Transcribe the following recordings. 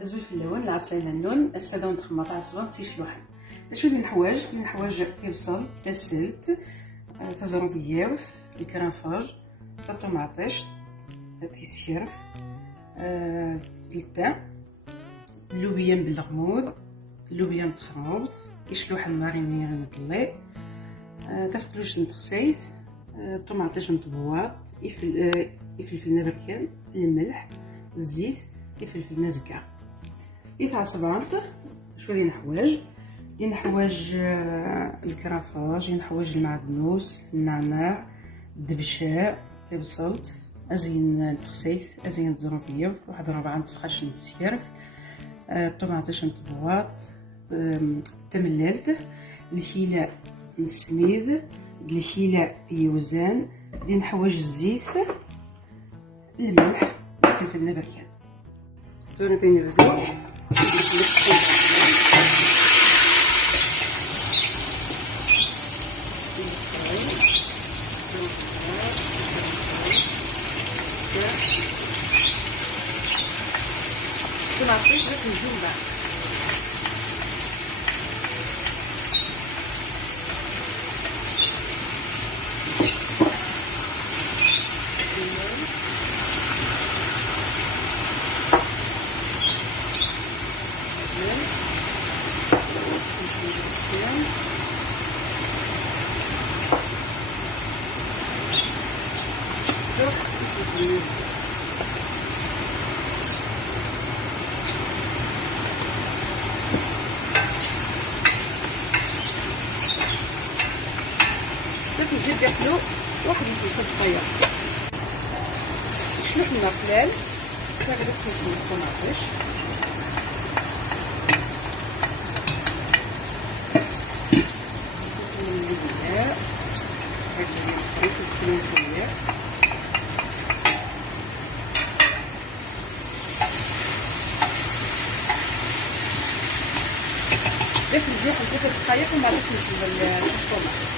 الزوج اللون العسل المنون الساده ونتخمر عصبه تيشلوحن شو ديال الحوايج تاع بصل تاع سلت تاع زرودياوث الكرافاج تاع طوماطيش تاع سيرف التاع اللوبيا بالغموض اللوبيا متخروط يشلوحن مارينير مطلي تاع فلوش نتخسيث طوماطيش مطبوات يفلفل نبركان الملح الزيت يفلفل نزكا يتعصبانط شو ديال الحوايج الكرافاج الحوايج المعدنوس النعناع الدبشاء تبصلت ازين تخسيث ازين تزرطيه واحد 4 تفخاش نتسيرف الطوماطيش مطبوات تمللت الكيلاء السميد الكيلاء يوزان ديال حوايج الزيت الملح الفلفل نبركان توني كنبداو طماطيش باش نجيو من بعد نجي داخلو واحد الكوسه صغير شلوح لنا قلال غادي نسيب الطوماطيش نسيب اللبنه هذا الفلفل الكبير داك الجيح الكوسه دقائق وما غاديش نزيد الطوماط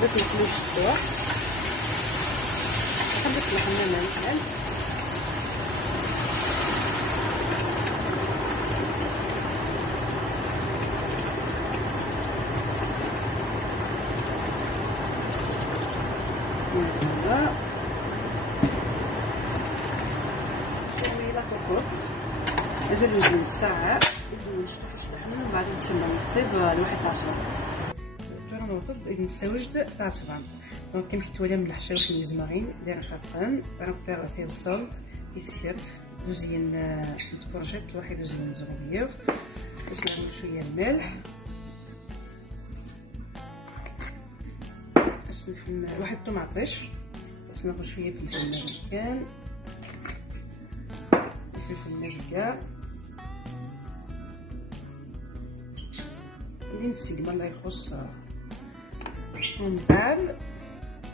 بدات نخلو الشطوح نحبس الحمام الحال لا كوكوط مازال وزن الساعه نشطح من بعد نتسنى نطيب لواحد العصرات نوطد نستوجد تاع الصبان دونك كيما حيت ولا من الحشاوش اللي زمارين داير خاطران ربير فيه بصل تيسيرف دوزين الكورجيت واحد دوزين زغبير باش نعمل شويه الملح باش نفهم واحد الطوماطيش باش ناخذ شويه فلفل امريكان فلفل نازكا ندير السقمه الله يخص ومن بعد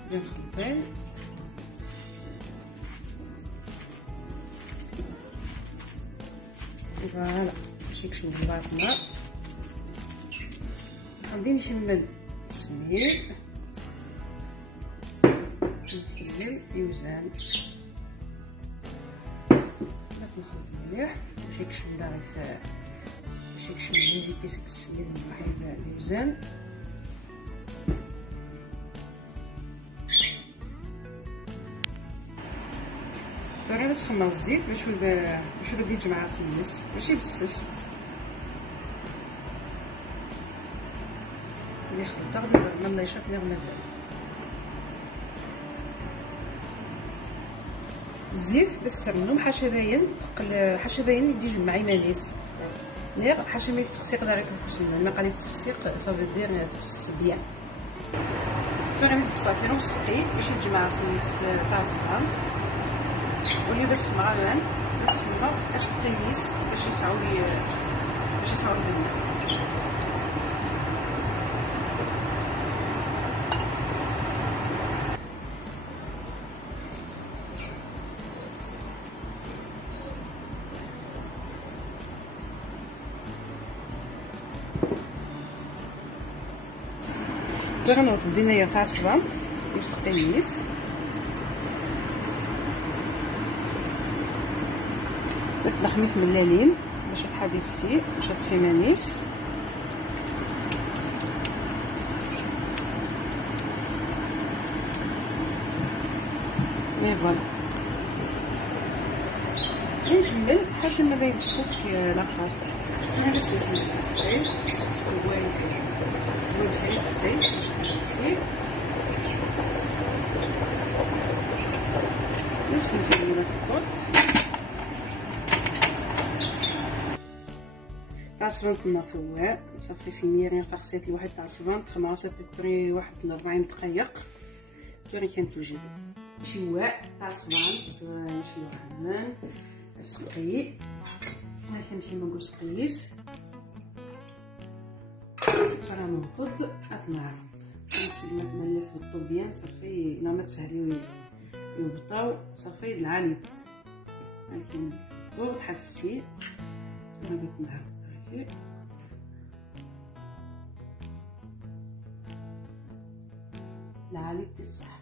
ندير الخلطين فوالا باش يكشمو بلاطنا غادي نشمل السميد نتفلل يوزان نخلط مليح باش يكشم داغي باش يكشم لي زيبيس السميد واحد اليوزان غير نسخن الزيت باش غادي يتجمع سيس ماشي بزاف اللي خلطه غادي زعما الله يشاف ليه مازال الزيت باش ترنم حاشا باين تقل حاشا باين يدي يجمع يمانيس نير حاشا ما يتسقسيق دارك الكوس ما قال يتسقسيق صافي دير تفس بيان غادي تصافي نسقي باش يتجمع سيس تاع الصبانط ولي باش مغران باش تخمر باش تقيس باش يسعو البنه دابا نوض دينايا تاع الصبانط وسقيس لحميت ملالين باش تحادي فسي باش تطفي مانيس. مي فوالا نجمل حاجه ما بين تفك لاكاط انا بس نسيت وين نسيت نسيت لاكاط تاع الصبانط النافوع. صافي سيميرين فرسيت لواحد تاع الصبانط خماسة ببري واحد 40 دقيقة توري كان توجد شواء تاع الصبانط نشلو عمان سقي هاكا نمشي نقول سقيس راه نوطد اثمرت نسيب مثلا اللي في الطوبيان صافي نعمل تسهلي يبطاو صافي العاليت هاكا نطور تحفسي ما قلت نهار لعالية الصح.